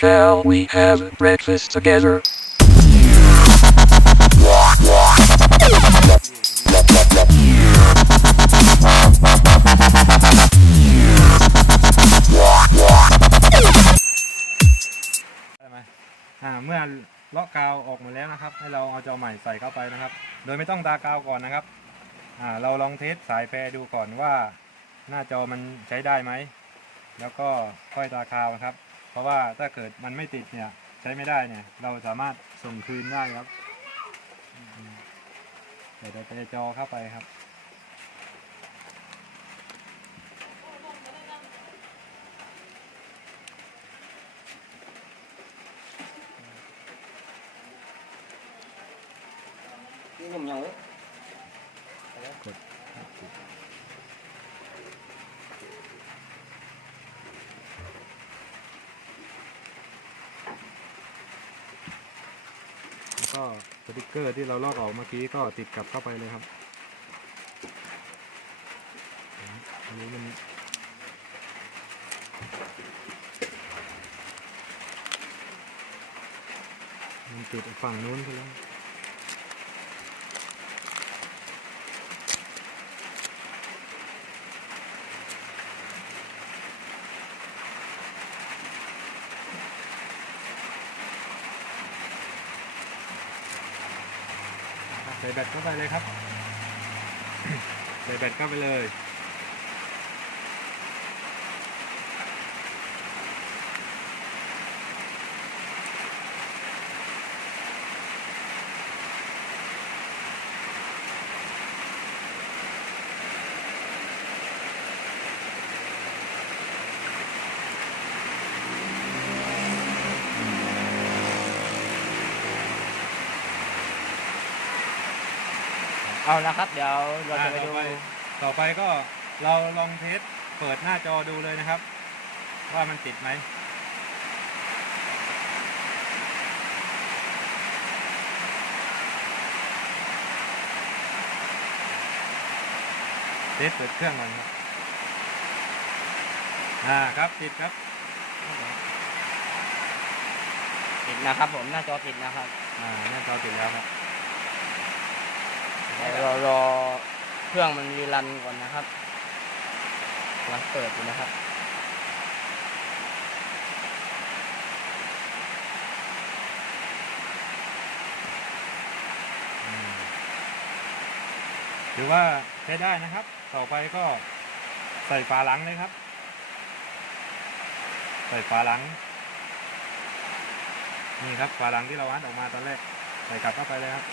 Shall we have breakfast together? อ่าเมื่อเลาะกาวออกหมาแล้วนะครับ ให้เราเอาจอใหม่ใส่เข้าไปนะครับ โดยไม่ต้องตากาวก่อนนะครับอ่าเราลองเทสสายแพรดูก่อนว่า หน้าจอมันใช้ได้ไหม แล้วก็ค่อยตากาวนะครับ เพราะว่าถ้าเกิดมันไม่ติดเนี่ยใช้ไม่ได้เนี่ย เราสามารถส่งคืนได้ครับอืมเดี๋ยวเราจะจอเข้าไปครับนี่ผมยังเลยกดแล้ว ก็สติกเกอร์ที่เราลอกออกเมื่อกี้ก็ติดกลับเข้าไปเลยครับ อันนี้มันมันติดฝั่งนู้นไปแล้ว ส่แบตเข้าไปเลยครับ ใส่แบตเข้าไปเลย เอาละครับ เดี๋ยวเราจะไปอ่าดูต่อไปต่อไปก็เราลองเทสเปิดหน้าจอดูเลยนะครับ ว่ามันติดไหมเทสเปิดเครื่องก่อนครับ อ่าครับติดครับติดนะครับผมหน้าจอติดนะครับ อ่าหน้าจอติดแล้วครับ เดี๋ยวเรารอเครื่องมันรีรันก่อนนะครับกำลังเปิดอยู่นะครับถือว่าใช้ได้นะครับ ต่อไปก็ใส่ฝาหลังเลยครับ ใส่ฝาหลัง นี่ครับฝาหลังที่เราวัดออกมาตอนแรก ใส่กลับเข้าไปเลยครับ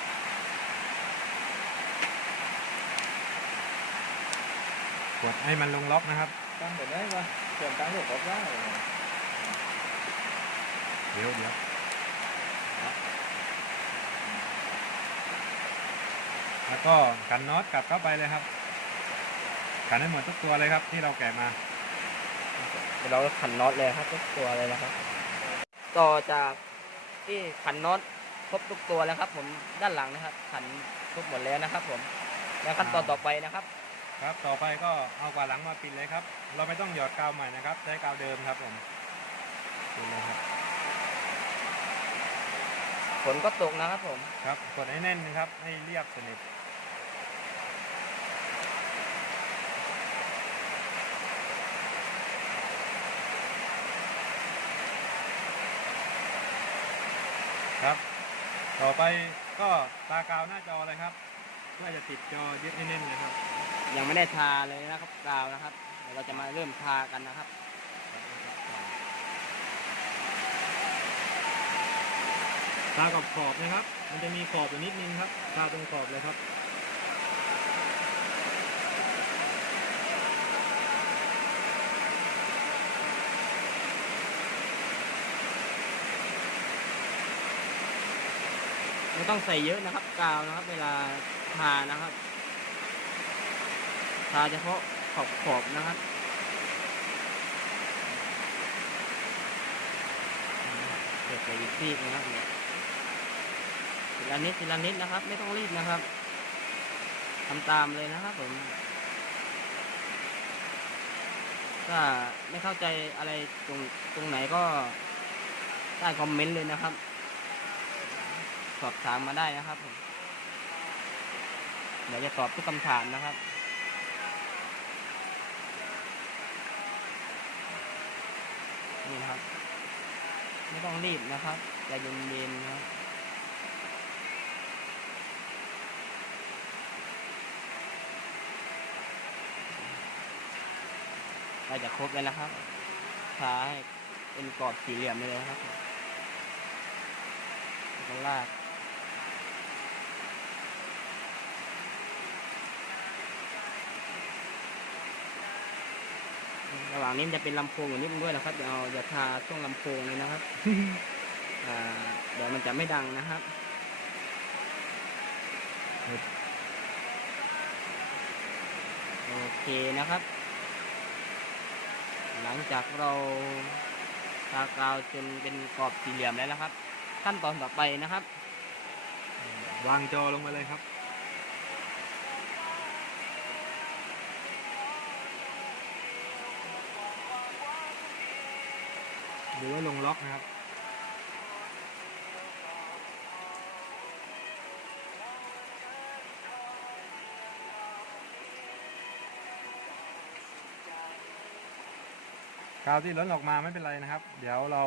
กดให้มันลงล็อกนะครับ ตั้งเปิดได้ปะเชื่อมตั้งลูกออกได้เดี๋ยวเดี๋ยวแล้วก็กันน็อตกลับเข้าไปเลยครับกันให้หมดทุกตัวเลยครับ ที่เราแกะมาเดี๋ยวเราก็ขันน็อตเลยครับทุกตัวเลยนะครับ ต่อจากที่ขันน็อตครบทุกตัวแล้วครับ ผมด้านหลังนะครับ ขันครบหมดแล้วนะครับ ผมแล้วขั้นตอนต่อไปนะครับ ครับต่อไปก็เอาฝาหลังมาปิดเลยครับ เราไม่ต้องหยอดกาวใหม่นะครับ ใช้กาวเดิมครับผมปิดเลยครับฝนก็ตกนะครับผม ครับกดให้แน่นนะครับให้เรียบสนิทครับ ต่อไปก็ตากาวหน้าจอเลยครับเพื่อจะติดจอยึดให้แน่นนะครับ ยังไม่ได้ทาเลยนะครับกาวนะครับเดี๋ยวเราจะมาเริ่มทากันนะครับตากับขอบนะครับ มันจะมีขอบอยู่นิดนึงครับตาตรงขอบเลยครับไม่ต้องใส่เยอะนะครับ กาวนะครับ เวลาทานะครับาเฉพาะขอบขอบนะครับเก็บไปอีกซีกนะครับเนี่ยทีละนิดทีละนิดนะครับ ไม่ต้องรีบนะครับทำตามเลยนะครับผมถ้าไม่เข้าใจอะไรตรงตรงไหนก็ใต้คอมเมนต์เลยนะครับ สอบถามมาได้นะครับผมเดี๋ยวจะตอบทุกคำถามนะครับ นี่นะครับ ไม่ต้องรีบนะครับใจเย็นๆนะครับใกล้จะครบแล้วนะครับท้ายเป็นกรอบสี่เหลี่ยมเลยนะครับแล้วก็ลาก ระหว่าง นี้มันจะเป็นลำโพงอย่างนี้มันด้วยนะครับเดี๋ยวเอาอย่าทาช่วงลำโพงเลยนะครับอ่าเดี๋ยวมันจะไม่ดังนะครับโอเคนะครับ หลังจากเราทากาวจนเป็นกรอบสี่เหลี่ยมแล้วนะครับ ขั้นตอนต่อไปนะครับ วางจอลงไปเลยครับ หรือว่าลงล็อกนะครับ กาวที่ล้นออกมาไม่เป็นไรนะครับ เดี๋ยวเรา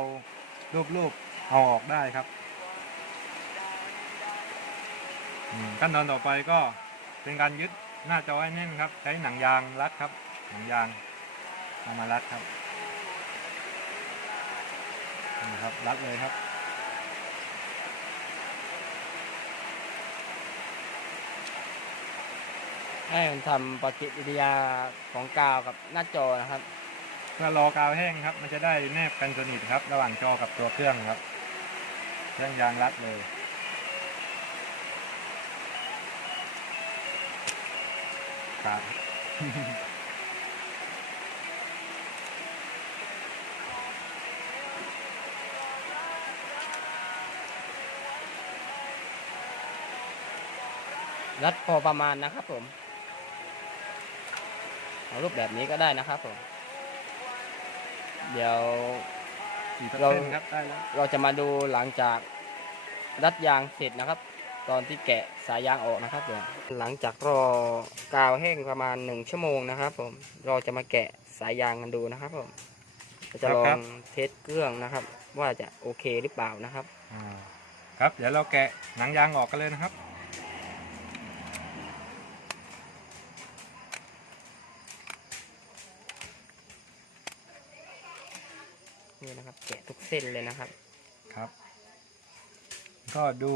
รูปๆเอาออกได้ครับขั้นตอนต่อไปก็เป็นการยึดหน้าจอให้แน่นครับ ใช้หนังยางรัดครับ หนังยางเอามารัดครับ นี่ครับรัดเลยครับให้มันทำปฏิกิริยาของกาวกับหน้าจอนะครับเพื่อรอกาวแห้งครับ มันจะได้แนบกันสนิทครับ ระหว่างจอกับตัวเครื่องครับ เครื่องยางรัดเลยขาด รัดพอประมาณนะครับผม เอารูปแบบนี้ก็ได้นะครับผม เดี๋ยวสี่เปอร์เราเซ็นต์ครับได้แล้วเราจะมาดูหลังจากรัดยางเสร็จนะครับ ตอนที่แกะสายยางออกนะครับผมหลังจากรอกาวแห้งประมาณหนึ่งชั่วโมงนะครับผมเราจะมาแกะสายยางกันดูนะครับผมเราจะลองเทสเครื่องนะครับ ว่าจะโอเคหรือเปล่านะครับอ่าครับ เดี๋ยวเราแกะหนังยางออกกันเลยนะครับ เส้นเลยนะครับ ครับ ก็ดู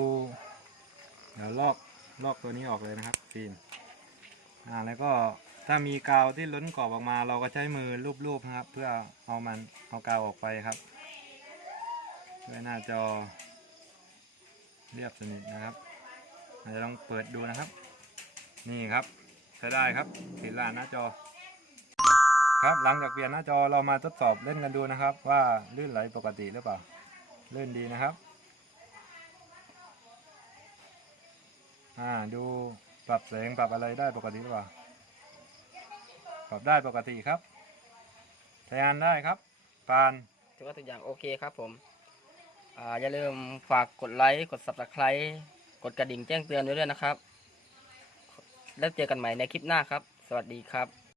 เดี๋ยวลอกลอกตัวนี้ออกเลยนะครับฟิล์มอ่าแล้วก็ถ้ามีกาวที่ล้นกรอบออกมา เราก็ใช้มือลูบๆนะครับ เพื่อเอามันเอากาวออกไปครับเพื่อหน้าจอเรียบสนิทนะครับอาจจะลองเปิดดูนะครับ นี่ครับใช้ได้ครับติดลานหน้าจอ ครับหลังจากเปลี่ยนหน้าจอเรามาทดสอบเล่นกันดูนะครับ ว่าลื่นไหลปกติหรือเปล่าลื่นดีนะครับอ่าดูปรับแสงปรับอะไรได้ปกติหรือเปล่าปรับได้ปกติครับใช้งานได้ครับปานถือว่าทุกอย่างโอเคครับผมอ่าอย่าลืมฝากกดไลค์กด subscribe กดกระดิ่งแจ้งเตือนไว้ด้วยนะครับ แล้วเจอกันใหม่ในคลิปหน้าครับ สวัสดีครับ